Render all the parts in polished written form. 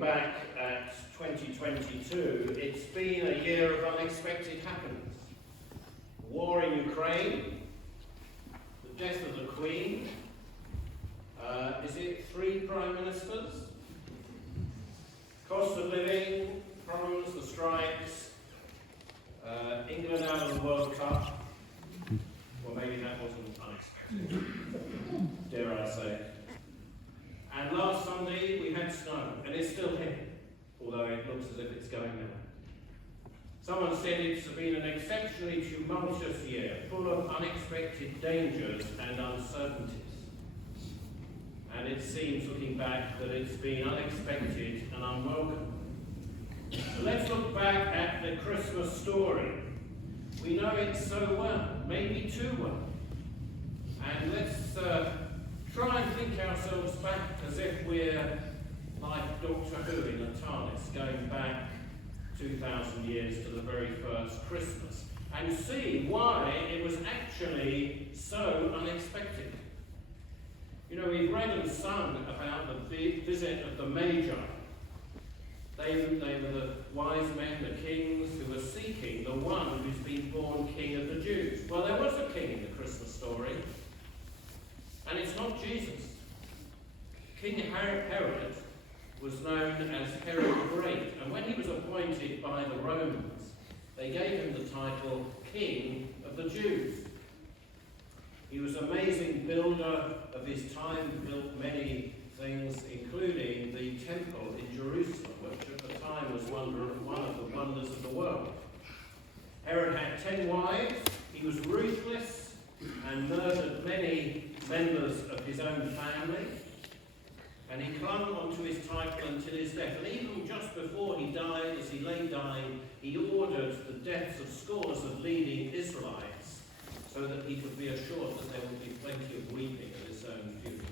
back at 2022, it's been a year of unexpected happenings. War in Ukraine, the death of the Queen, is it 3 prime ministers? Cost of living, problems, the strikes, England out of the World Cup. Well, maybe that wasn't unexpected, dare I say. And last Sunday we had snow, and it's still here, although it looks as if it's going now. Someone said it's been an exceptionally tumultuous year, full of unexpected dangers and uncertainties. And it seems, looking back, that it's been unexpected and unwelcome. But let's look back at the Christmas story. We know it so well, maybe too well. And let's try and think ourselves back as if we're like Doctor Who in a TARDIS, going back 2,000 years to the very first Christmas, and see why it was actually so unexpected. You know, we've read and sung about the visit of the Magi. They were the wise men, the kings, who were seeking the one who's been born King of the Jews. Well, there was a king in the Christmas story, and it's not Jesus. King Herod was known as Herod the Great, and when he was appointed by the Romans, they gave him the title King of the Jews. He was an amazing builder of his time, built many things, including the temple in Jerusalem, which at the time was one of the wonders of the world. Herod had 10 wives. He was ruthless and murdered many members of his own family. And he clung onto his title until his death. And even just before he died, as he lay dying, he ordered the deaths of scores of leading Israelites so that he could be assured that there would be plenty of weeping at his own funeral.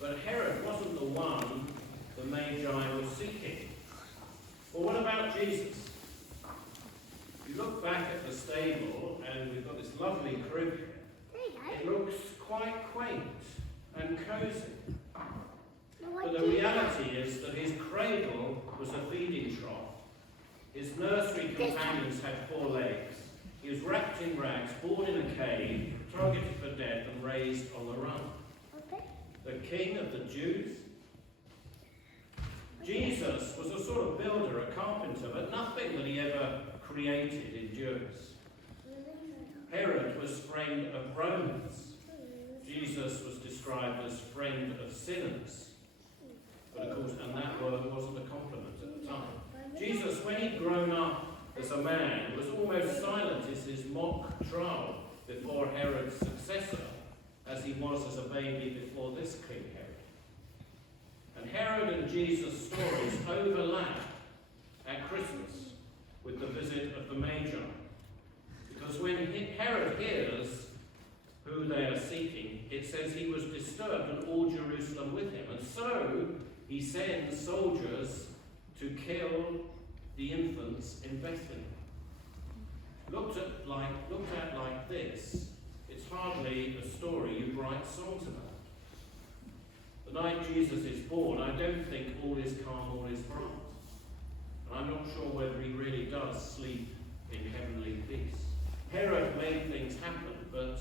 But Herod wasn't the one the Magi were seeking. Well, what about Jesus? You look back at the stable, and we've got this lovely crib here. It looks quite quaint and cosy. But the reality is that his cradle was a feeding trough. His nursery companions had 4 legs. He was wrapped in rags, born in a cave, targeted for death, and raised on the run. The King of the Jews. Jesus was a sort of builder, a carpenter, but nothing that he ever created endures. Herod was friend of Romans. Jesus was described as friend of sinners. But of course, and that word wasn't a compliment at the time. Jesus, when he'd grown up as a man, was almost silent as his mock trial before Herod's successor, as he was as a baby before this King Herod. And Herod and Jesus' stories overlap at Christmas with the visit of the Magi. Because when Herod hears who they are seeking, it says he was disturbed and all Jerusalem with him. And so he sends soldiers to kill the infants in Bethlehem. Looked at like this, it's hardly a story you write songs about. The night Jesus is born, I don't think all is calm, all is bright. And I'm not sure whether he really does sleep in heavenly peace. Herod made things happen, but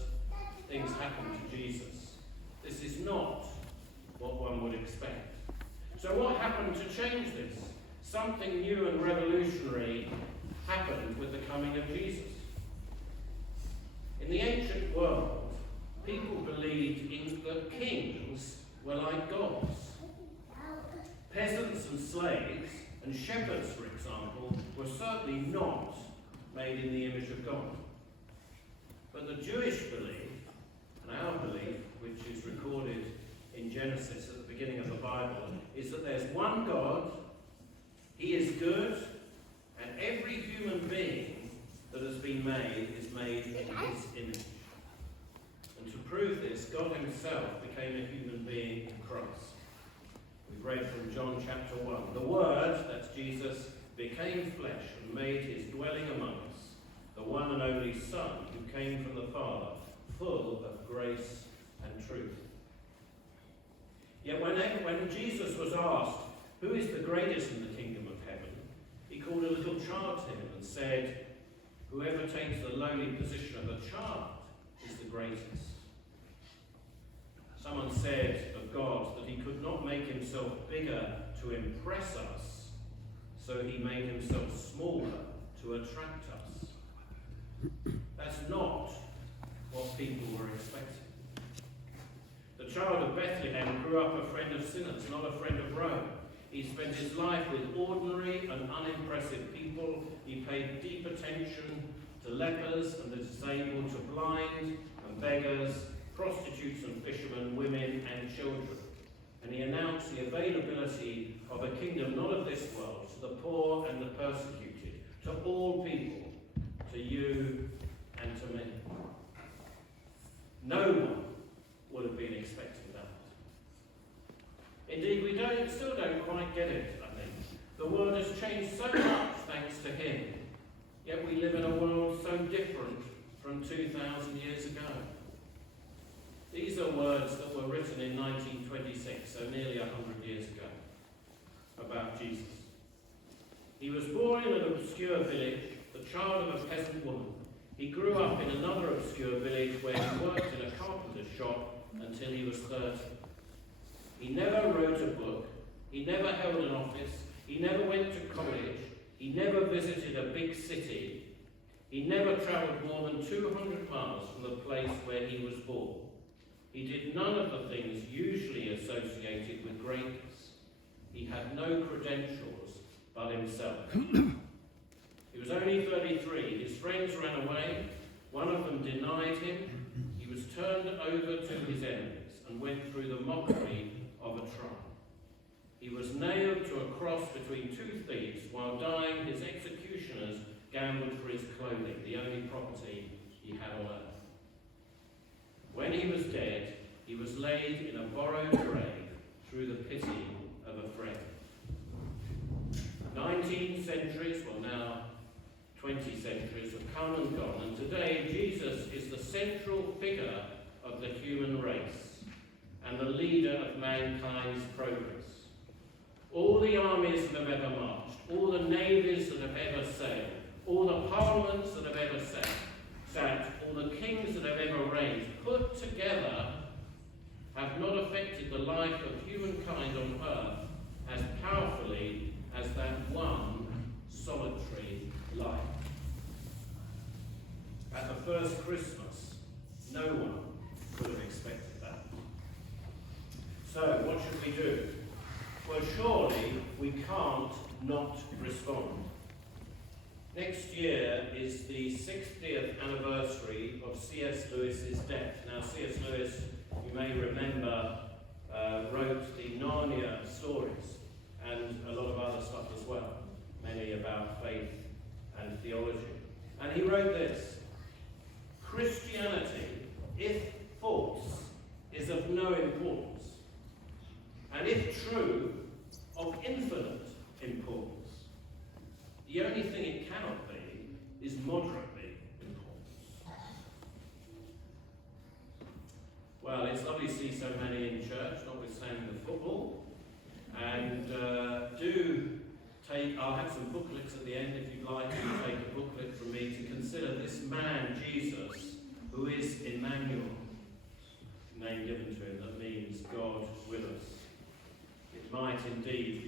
things happened to Jesus. This is not what one would expect. So what happened to change this? Something new and revolutionary happened with the coming of Jesus. In the ancient world, people believed that kings were like gods. Peasants and slaves and shepherds, for example, were certainly not made in the image of God. But the Jewish belief, and our belief, which is recorded in Genesis at the beginning of the Bible, is that there's one God, he is good, and every human being that has been made is made in his image. And to prove this, God himself became a human being in Christ. We've read from John chapter 1. The Word, that's Jesus, became flesh and made his dwelling among us, the one and only Son who came from the Father, full of grace and truth. Yet when Jesus was asked Who is the greatest in the kingdom of heaven? He called a little child to him and said, whoever takes the lowly position of a child is the greatest. Someone said of God that he could not make himself bigger to impress us, so he made himself smaller to attract us. That's not what people were expecting. The child of Bethlehem grew up a friend of sinners, not a friend of Rome. He spent his life with ordinary and unimpressive people. He paid deep attention to lepers and the disabled, to blind and beggars, prostitutes and fishermen, women and children. And he announced the availability of a kingdom not of this world, to the poor and the persecuted, to all people, to you and to me. No one would have been expecting that. Indeed, we still don't quite get it, I think. The world has changed so much thanks to him, yet we live in a world so different from 2,000 years ago. These are words that were written in 1926, so nearly 100 years ago, about Jesus. He was born in an obscure village, the child of a peasant woman. He grew up in another obscure village where he worked in a carpenter's shop until he was 30. He never wrote a book, he never held an office, he never went to college, he never visited a big city, he never travelled more than 200 miles from the place where he was born. He did none of the things usually associated with greatness. He had no credentials but himself. He was only 33. His friends ran away. One of them denied him. He was turned over to his enemies and went through the mockery of a trial. He was nailed to a cross between two thieves. While dying, his executioners gambled for his clothing, the only property he had on earth. When he was dead, he was laid in a borrowed grave through the pity of a friend. 19 centuries, well now 20 centuries, have come and gone, and today Jesus is the central figure of the human race and the leader of mankind's progress. All the armies that have ever marched, all the navies that have ever sailed, all the parliaments that have ever sat, all the kings that have ever reigned, put together, have not affected the life of humankind on earth as powerfully as that one solitary life. At the first Christmas, no one could have expected that. So, what should we do? Well, surely we can't not respond. Next year is the 60th anniversary of C.S. Lewis's death. Now, C.S. Lewis, you may remember, wrote the Narnia stories and a lot of other stuff as well, many about faith and theology. And he wrote this: Christianity, if false, is of no importance, and if true, of infinite importance. The only thing it cannot be is moderately important. Well, it's lovely to see so many in church, notwithstanding the football. And I'll have some booklets at the end if you'd like to take a booklet from me to consider this man, Jesus, who is Emmanuel, name given to him that means God with us. It might indeed